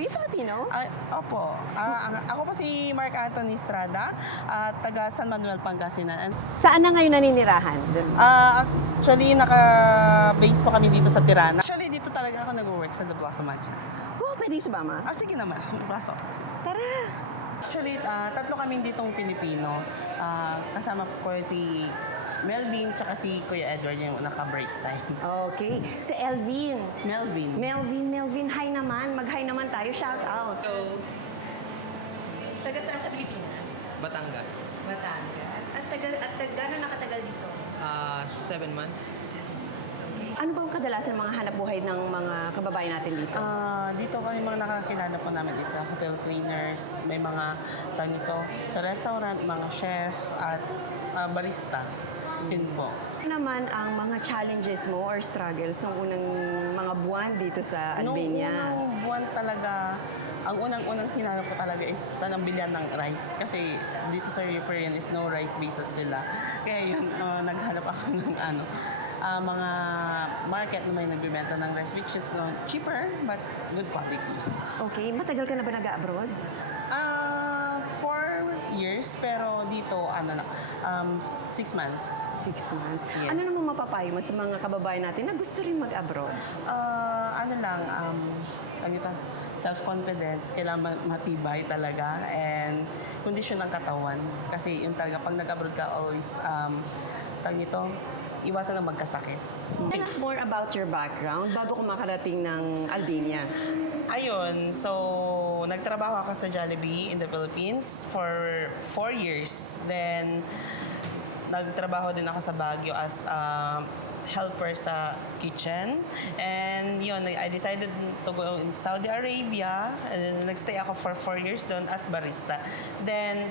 Are you Filipino? Opo. Ako po si Mark Anthony Estrada, taga San Manuel, Pangasinan. Saan na ngayon naninirahan? Actually, naka-base po kami dito sa Tirana. Actually, dito talaga ako nag-work sa The Blossom Matcha. Oh, pwede sumama. Sige naman, pasok. Tara! Actually, tatlo kami ditong Pilipino. Kasama po ko si Melvin tsaka si Kuya Edward yung naka-break time. Okay. Si Elvin. Melvin. Melvin, hi naman. Mag-hi naman tayo. Shout out. Hello, Taga saan sa Pilipinas? Batangas. Batangas. At gano'n nakatagal dito? 7 months. Ano bang kadalasan mga hanap buhay ng mga kababayan natin dito? Dito kami mga nakakilala po namin is hotel cleaners, may mga nito sa restaurant, mga chef at barista. Yun po. Ano naman ang mga challenges mo or struggles nung unang mga buwan dito sa Albania? Nung unang buwan talaga, ang unang-unang hinanap ko talaga is saan ang bilhan ng rice. Kasi dito sa Riparian is no rice basis sila. Kaya yun, naghanap ako ng mga market na may nagbibenta ng rice which is cheaper but good quality. Okay. Matagal ka na ba nag-abroad? 4 years, pero dito, 6 months. 6 months. Yes. Ano naman mapapayo mo sa mga kababayan natin na gusto rin mag-abroad? Self-confidence, kailangan matibay talaga, and kondisyon ng katawan. Kasi yung talaga, pag nag-abroad ka, always, iwasan na magkasakit. Tell us more about your background bago ka makarating ng Albania. Ayun, so nagtrabaho ako sa Jollibee in the Philippines for 4 years. Then, nagtrabaho din ako sa Baguio as helper sa kitchen. And yun, I decided to go in Saudi Arabia. And then, nagstay ako for 4 years doon as barista. Then,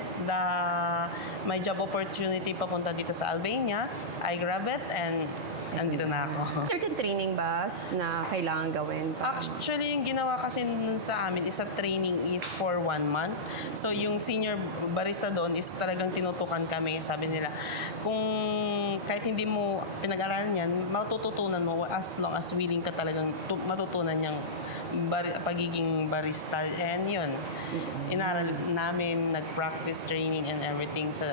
may job opportunity papunta dito sa Albania. I grab it and andito na ako. Certain training ba na kailangan gawin? Actually, yung ginawa kasi nun sa amin, isa training is for 1 month. So, yung senior barista doon is talagang tinutukan kami. Sabi nila, kung kahit hindi mo pinag-aralan yan, matututunan mo as long as willing ka talagang matutunan yung pagiging barista. And yun, inaral namin, nag-practice training and everything. Sa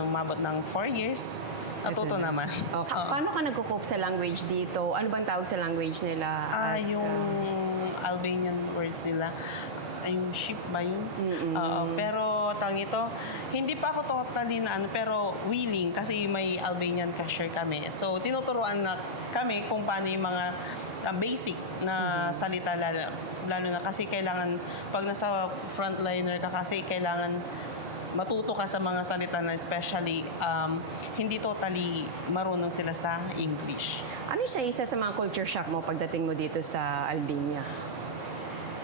umabot ng 4 years. Natuto naman. Okay. Paano ka nagko-cope sa language dito? Ano bang tawag sa language nila? Yung Albanian words nila, yung ship ba yun? Pero ito, hindi pa ako totally pero willing kasi may Albanian cashier kami. So, tinuturuan na kami kung paano yung mga basic na salita, lalo na kasi kailangan, pag nasa frontliner ka kasi kailangan matuto ka sa mga salita na especially hindi totally marunong sila sa English. Ano isa sa mga culture shock mo pagdating mo dito sa Albania?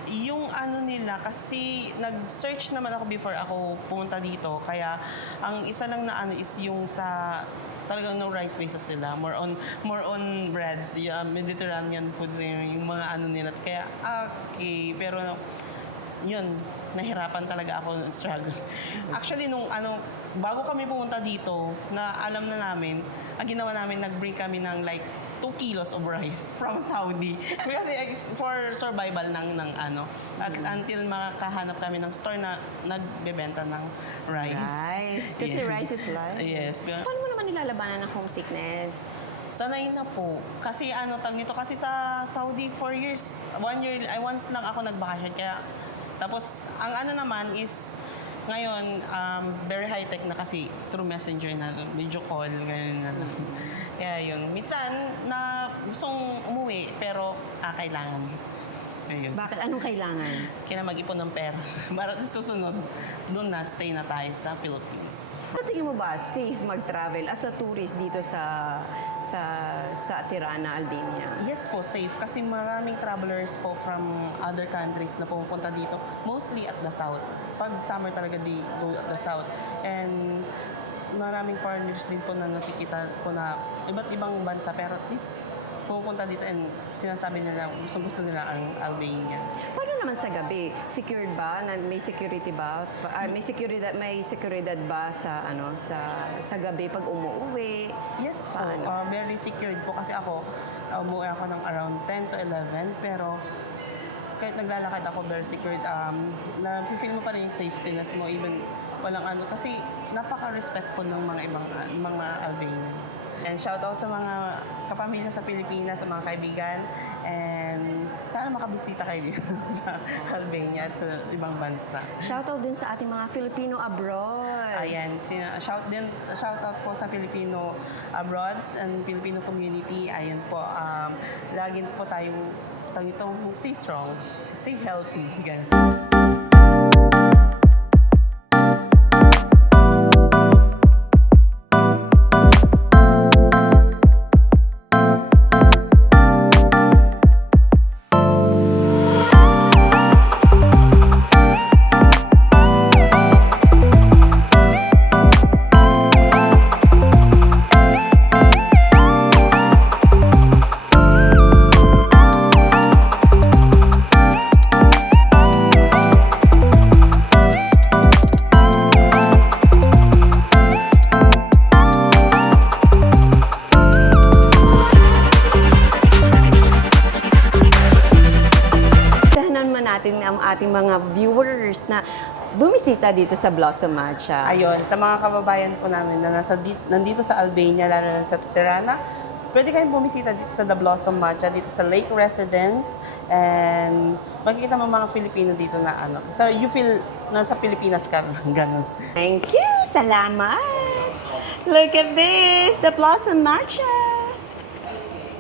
Yung nila, kasi nag-search naman ako before ako pumunta dito, kaya ang isa lang na is yung sa talagang no rice basis sila, more on breads, yung Mediterranean foods, yung mga nila. Kaya okay, pero yun, nahirapan talaga ako ng struggle. Actually, bago kami pumunta dito, na alam na namin, ang ginawa namin, nag-bring kami ng like 2 kilos of rice from Saudi. Kasi for survival at until makakahanap kami ng store na nagbebenta ng rice. Kasi rice is life. Yes. Paano mo naman nilalabanan ng homesickness? Sanay na po. Kasi kasi sa Saudi 4 years, 1 year, once lang ako nagbakasyon. Kaya tapos, ang naman is, ngayon, very high-tech na kasi through messenger na, video call, ganyan na lang. Kaya yun, minsan, gustong umuwi, pero kailangan. Ayun. Bakit? Anong kailangan? Kaya mag-ipon ng pera. Para susunod, doon na, stay na tayo sa Philippines. Sa tingin mo ba safe mag-travel as a tourist dito sa Tirana, Albania? Yes po, safe. Kasi maraming travelers po from other countries na pupunta dito. Mostly at the south. Pag summer talaga, they go at the south. And maraming foreigners din po na nakikita po na iba't ibang bansa. Pero at least pupunta dito and sinasabi nila gusto nila ang Albania. Paano naman sa gabi? Secured ba? May security ba? May seguridad ba sa gabi pag umuwi? Yes po, Paano? very secured po kasi ako umuwi ako ng around 10 to 11 pero kahit naglalakad ako very secured, na-feel mo pa rin yung safetyness mo, even walang ano. Kasi napaka-respectful ng mga ibang mga Albanians. And shout out sa mga kapamilya sa Pilipinas, sa mga kaibigan. And sana makabisita kayo dito sa Albania at sa ibang bansa. Shoutout din sa ating mga Filipino abroad. Ayan, shout out po sa Filipino abroad and Filipino community. Ayun po, lagi po tayong stay strong, stay healthy. Ganun. Natin ang ating mga viewers na bumisita dito sa Blossom Matcha. Ayun, sa mga kababayan po namin na nandito sa Albania, lalo na sa Tirana, pwede kayong bumisita dito sa The Blossom Matcha, dito sa Lake Residence, and makikita mo mga Filipino dito na ano. So, you feel nasa Pilipinas ka, ganun. Thank you! Salamat! Look at this! The Blossom Matcha!